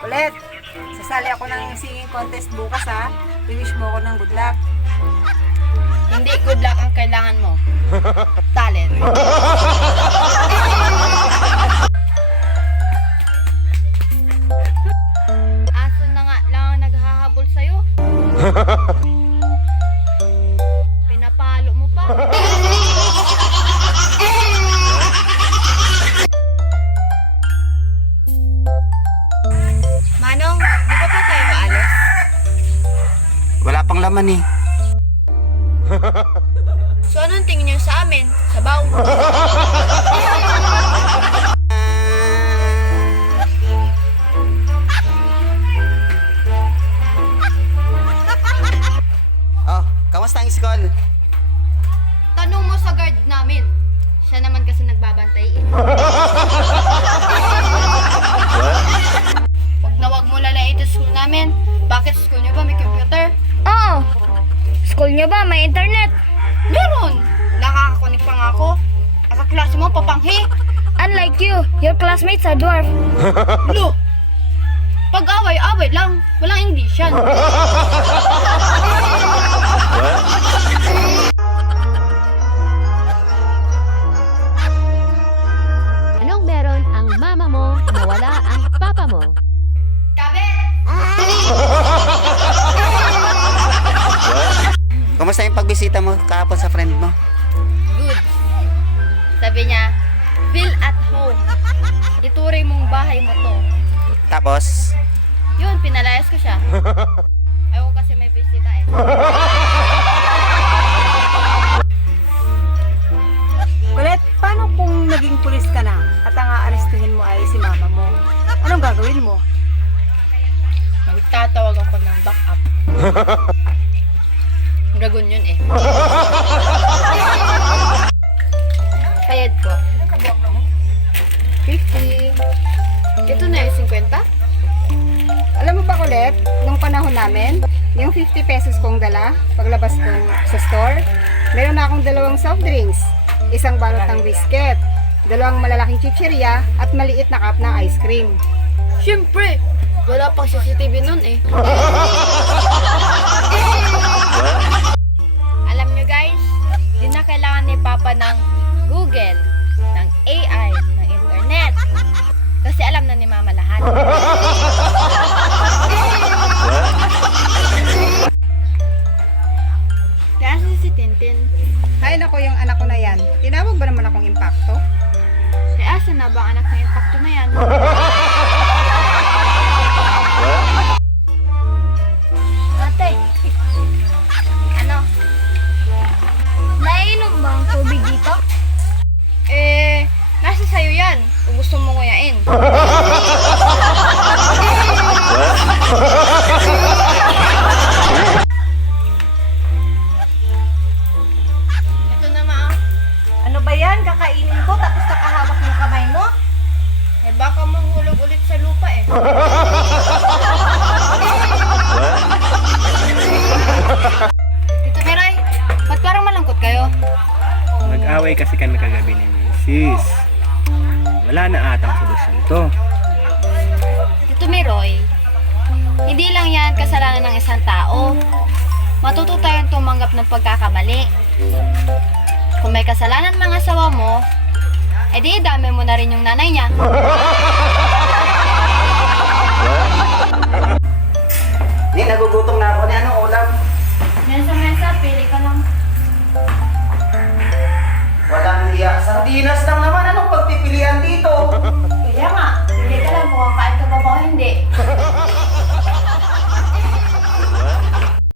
Ulit, sasali ako ng singing contest bukas ha. I-wish mo ako ng good luck. Hindi good luck ang kailangan mo. Talent. Aso na nga lang ang naghahabol sa'yo. Pinapalo mo pa. Manong, di ba pa tayo maalis? Wala pang laman eh. So anong tingin niyo sa amin? Sabaw. Oh, kamusta ang school? Tanong mo sa guard namin. Siya naman kasi nagbabantay eh. Wag na wag mo lalain ito school namin. Bakit school niyo ba may computer? Oo. School nyo ba may internet? Meron! Nakakakunik pa nga ako. Ang kaklase mo papanghi. Unlike you, your classmates are dwarf. Lo! Pag-away-away lang. Walang English yan. Anong meron ang mama mo na wala ang papa mo? Kabit! Kamusta yung pagbisita mo kahapon sa friend mo? Good. Sabi niya, feel at home. Ituring mong bahay mo to. Tapos, Yun, pinalayas ko siya. Ayaw ko kasi may bisita eh. Ulit, paano kung naging pulis ka na at ang aarestuhin mo ay si mama mo? Anong gagawin mo? Magtatawag ako ng backup. Dragon yun eh. Payad ko. 50. Ito na yung 50? Alam mo ba, Colette, nung panahon namin, yung 50 pesos kong dala, paglabas ko sa store, meron na akong 2 soft drinks, 1 balot ng biscuit, 2 malalaking chichirya, at maliit na cup ng ice cream. Siyempre! Wala pang CCTV nun eh. Alam nyo guys, di na kailangan ni Papa ng Google, ng AI, ng Internet. Kasi alam na ni Mama lahat. Kaya si Tintin. Ay nako, yung anak ko na yan, tinawag ba naman akong impacto? Kaya asa na ba ang anak ng impacto na yan? Ate, Ano? naiinom ba ang tubig dito? Nasa sayo yan. Kung gusto mo kuyain. Ito na ma. Ano ba yan? Kakainin ko tapos nakahawak yung kamay mo? Baka mahulog ulit sa lupa eh. Tito Miray, ba't parang malangkot kayo? Nag-away kasi kami kagabi ni Mrs. Wala na atang solusyon to. Tito Miroy, hindi lang yan kasalanan ng isang tao. Matuto tayong tumanggap ng pagkakamali. Kung may kasalanan mga asawa mo, edi dami mo na rin yung nanay niya. Ni, nagugutom na ako. Ni, anong ulam? Mesa, pili ka lang. Walang hiya. Sardinas lang naman. Anong pagpipilian dito?